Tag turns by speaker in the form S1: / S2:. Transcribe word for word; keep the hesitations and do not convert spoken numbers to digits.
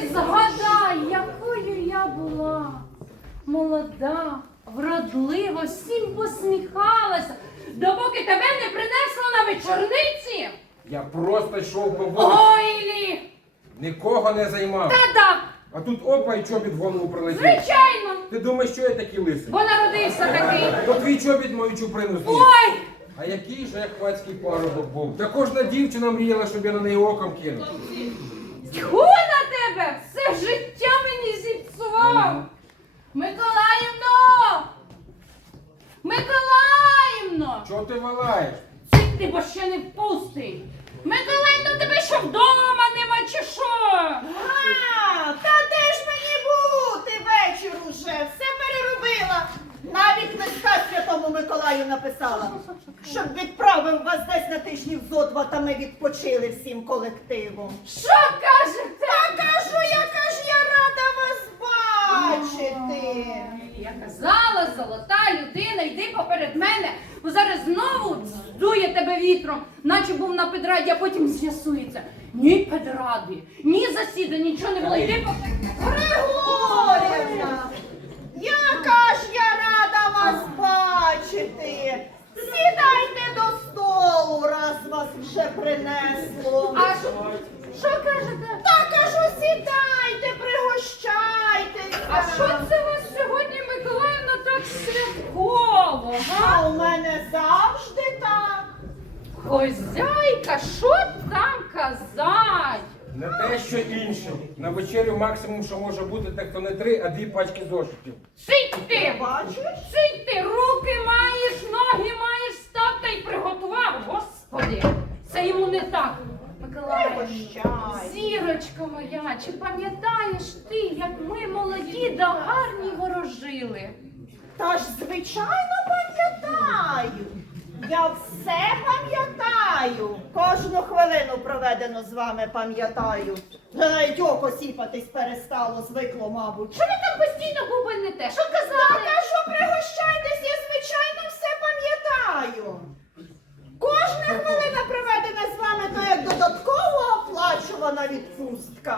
S1: Ти згадай, якою я була. Молода, вродлива, всім посміхалася, допоки тебе не принесло на вечорниці.
S2: Я просто йшов по вулиці,
S1: Ой, Лі!
S2: нікого не займав.
S1: Та-да,
S2: А тут опа і чобіт в голову прилетів.
S1: звичайно,
S2: Ти думаєш, що я такий лисий?
S1: бо народився такий.
S2: То твій чобіт мою чуприну зніс.
S1: Ой!
S2: А який же я хвацький парубок був. Та кожна дівчина мріяла, щоб я на неї оком кинув.
S1: Тьху на тебе! Все життя мені зіпсував! Миколаївно! Миколаївно!
S2: Чого ти валаєш?
S1: Цик ти, бо ще не впустий! Миколаївно, тебе що вдома нема чи що?
S3: А, та де ж мені бути вечір уже? Все переробила. Навіть листа Святому Миколаю написала, щоб відправив вас десь на тижнів зо два, та ми відпочили всім колективом.
S1: Що кажете?
S3: Та кажу, яка ж я рада вас бачити.
S1: Я казала, золота людина, йди поперед мене, бо зараз знову здує тебе вітром, наче був на педраді, а потім з'ясується. Ні педради, ні засіда, нічого не було. Йди поперед.
S3: Григорівна, яка ж я рада вас бачити. Сідайте до столу, раз вас вже принесло.
S1: А що, що кажете?
S3: Та кажу, сідайте, пригощайтеся.
S1: А що це у вас сьогодні, Миколаївна, так святково, га?
S3: А у мене завжди так.
S1: Хозяйка, що там казать?
S2: Не те, що інше. На вечерю максимум, що може бути, так то не три, а дві пачки зошитів.
S1: Сидь ти!
S3: Бачиш?
S1: Сидь ти, руки маєш, ноги маєш, став та й приготував. Господи, це йому не так. Миколаївна,
S3: Пригощай.
S1: зірочка моя, чи пам'ятаєш ти, як ми молоді да гарні ворожили?
S3: Та ж, звичайно, пам'ятаю. Я все пам'ятаю. Кожну хвилину проведену з вами пам'ятаю. Навіть око сіпатись перестало, звикло, мабуть.
S1: Що ви там постійно бубоните? Що
S3: Та
S1: казали?
S3: кажу, пригощайтесь, я звичайно все пам'ятаю. Кожна хвилина проведена з вами, то як додатково оплачувана відпустка.